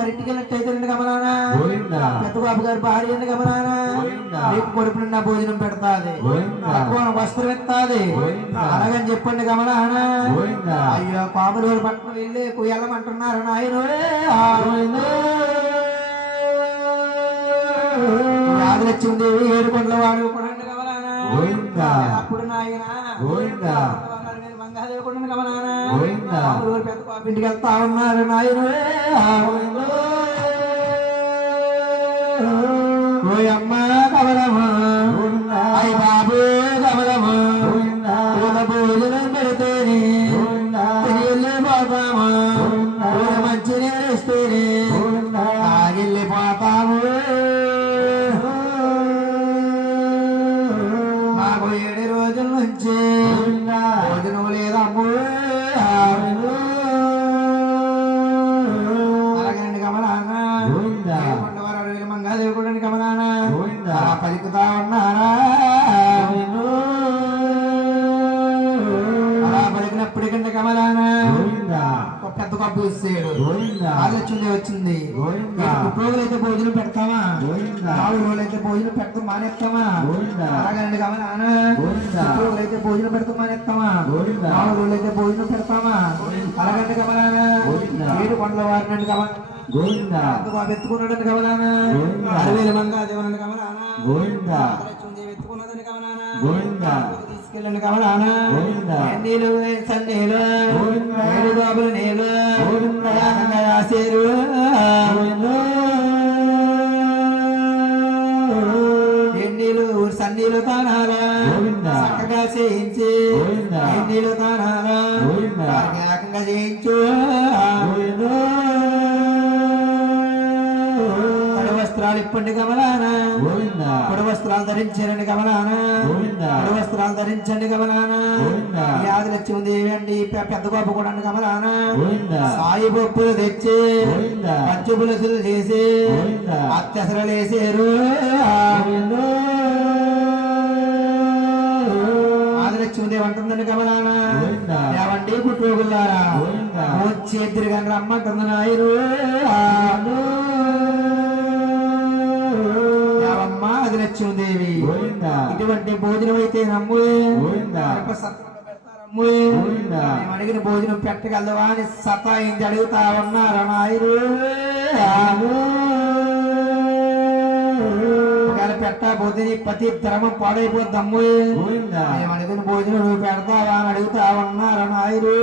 గారింటికి వెళ్ళినట్టయితే గమనానా పెద్ద బాబు గారి భార్య అని గమనానా నీకు కొడుకు నిన్న భోజనం పెడతాది వస్త్రం ఎత్తాది అలాగని చెప్పండి గమనానా అయ్యో కాపులూరు పట్టణం వెళ్ళి కుయ్యాలమంటున్నారు నాయన ఆదిలక్ష్మీదేవి ఏడుకొండల వాడు కూడా గమనానా అప్పుడు నాయన మంగాదేవి కూడా గమనానా పెద్ద పాప ఇంటికి వెళ్తా ఉన్నారు నాయన అమ్మ కమలమా అయ్య బాబు కమలమా భోజనం పెడితేనే వెళ్ళిపోతామా మంచి నేస్తేనే ఆగిల్లిపోతాము మాకు 7 రోజుల నుంచి భోజనం లేదమ్ము అలాగండి గమనానా మంగాదేవి కూడా గమనానా పలుకుతా ఉన్నారా అలా పలికినప్పటికంటే గమనానా పెద్ద కప్పు ఇస్తాడు ఆలోచన వచ్చింది రోజులైతే భోజనం పెడతామా 4 రోజులైతే భోజనం పెడతాం మానేస్తామా అలాగండి గమనానా రోజులైతే భోజనం పెడతాం మానేస్తామా 4 రోజులైతే భోజనం పెడతామా అలాగండి గమనానా 7 కొండల వారినండి గమనా ఎత్తుకున్నాడని గమనానా 60,000 మంగాదేవనండి గమనానా ఎత్తుకున్నదని గమనానా తీసుకెళ్ళండి గమనానా నీళ్ళు సన్నీలు 7 బాబుల నీళ్ళు రాసేరు ఎన్నీళ్ళు సన్నీళ్ళు తానాలా చక్కగా చేయించి ఎన్నీళ్ళు తానాలా ఏకంగా చేయించు వస్త్రాలు ఇప్పండి గమనానా పొడి వస్త్రాలు ధరించారండి గమనానా పొడి వస్త్రాలు ధరించండి గమనానా ఆదిలక్ష్మీదేవి అండి పెద్ద బాబు కూడా అండి గమనానా సాయి బొప్పులు తెచ్చి పచ్చి పులుసులు చేసి అత్యసరలు వేసారు ఆదిలక్ష్మీదేవి అంటుందండి గమనానా ఏమండి పుట్టుకులారా చేతిరి కానీ రమ్మంటుంది నాయరు ఆదిలక్ష్మీదేవి ఇటువంటి భోజనం అయితే అడిగిన భోజనం పెట్టగలవా అని సతాయించి అడుగుతా ఉన్నారు నాయరు పెట్టబోతే ప్రతి ధర్మం పాడైపోద్దమ్ము అడిగిన భోజనం నువ్వు పెడతావా అని అడుగుతా ఉన్నారు నాయరు